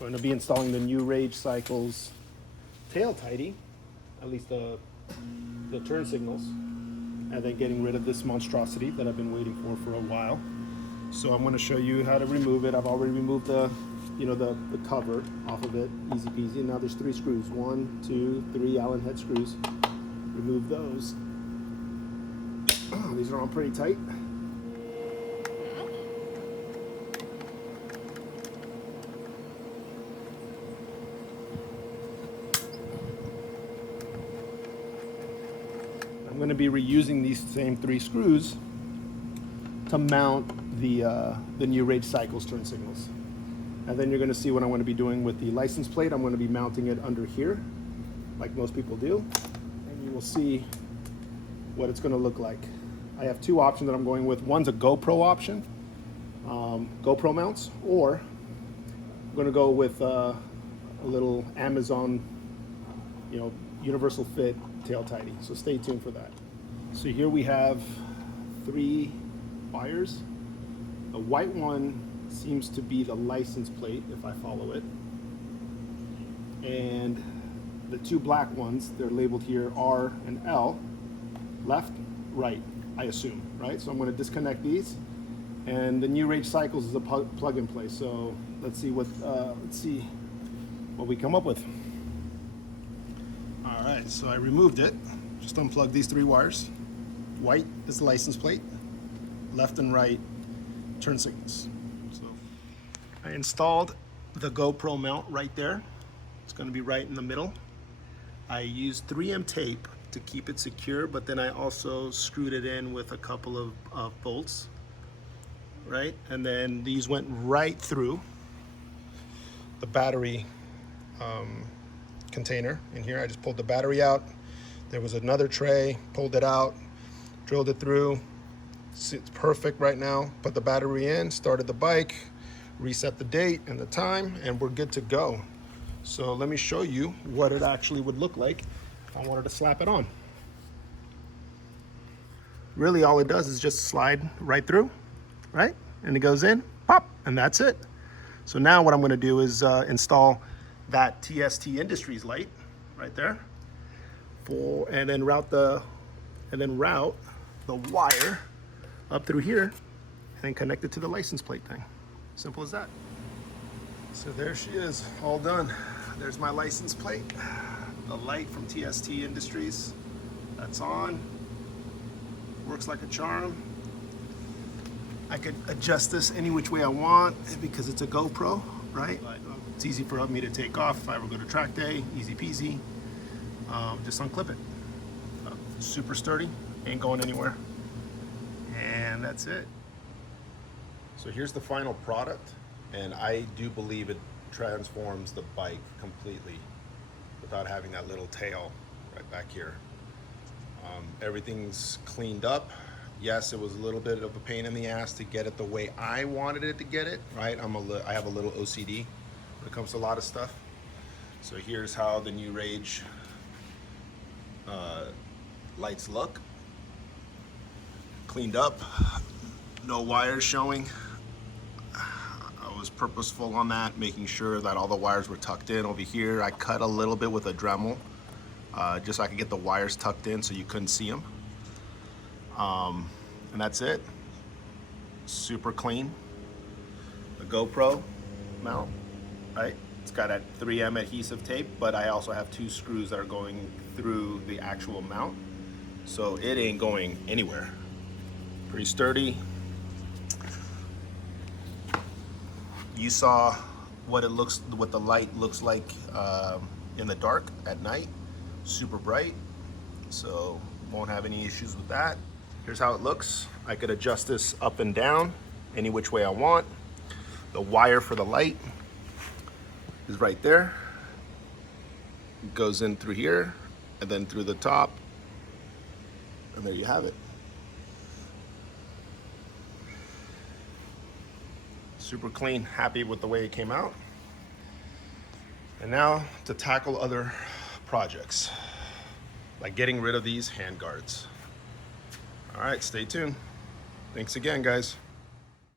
Going to be installing the new Rage Cycles tail tidy, at least the turn signals, and then getting rid of this monstrosity that I've been waiting for a while. So I'm going to show you how to remove it. I've already removed the cover off of it, easy peasy. Now there's 3 screws, 1, 2, 3 Allen head screws. Remove those. These are on pretty tight. I'm going to be reusing these same 3 screws to mount the new Rage Cycles turn signals. And then you're going to see what I'm going to be doing with the license plate. I'm going to be mounting it under here, like most people do. And you will see what it's going to look like. I have 2 options that I'm going with. One's a GoPro option, GoPro mounts, or I'm going to go with a little Amazon, universal fit tail tidy. So stay tuned for that. So here we have 3 wires. The white one seems to be the license plate if I follow it, and the 2 black ones, they're labeled here R and L, left, right, I assume, right? So I'm going to disconnect these, and the new Rage Cycles is a plug and play. So let's see what we come up with. All right, so I removed it. Just unplugged these 3 wires. White is the license plate, left and right turn signals. So I installed the GoPro mount right there. It's going to be right in the middle. I used 3M tape to keep it secure, but then I also screwed it in with a couple of bolts, right? And then these went right through the battery container in here. I just pulled the battery out. There was another tray, pulled it out, drilled it through. It's perfect right now. Put the battery in, started the bike, reset the date and the time, and we're good to go. So let me show you what it actually would look like if I wanted to slap it on. Really all it does is just slide right through, right? And it goes in, pop, and that's it. So now what I'm going to do is install that TST Industries light right there, and then route the wire up through here and then connect it to the license plate thing. Simple as that. So there she is, all done. There's my license plate, the light from TST Industries. That's on. Works like a charm. I could adjust this any which way I want because it's a GoPro, right? It's easy for me to take off if I ever go to track day, easy peasy. Just unclip it. Super sturdy, ain't going anywhere. And that's it. So here's the final product, and I do believe it transforms the bike completely without having that little tail right back here. Everything's cleaned up. Yes, it was a little bit of a pain in the ass to get it the way I wanted it to get it, right? I have a little OCD when it comes to a lot of stuff. So here's how the new Rage lights look. Cleaned up, no wires showing. I was purposeful on that, making sure that all the wires were tucked in over here. I cut a little bit with a Dremel, just so I could get the wires tucked in so you couldn't see them. And that's it. Super clean. The GoPro mount, right? It's got that 3M adhesive tape, but I also have 2 screws that are going through the actual mount. So it ain't going anywhere. Pretty sturdy. You saw what the light looks like in the dark at night. Super bright, so won't have any issues with that. Here's how it looks. I could adjust this up and down any which way I want. The wire for the light is right there. It goes in through here and then through the top, and there you have it. Super clean, happy with the way it came out. And now to tackle other projects, like getting rid of these hand guards. All right, stay tuned. Thanks again, guys.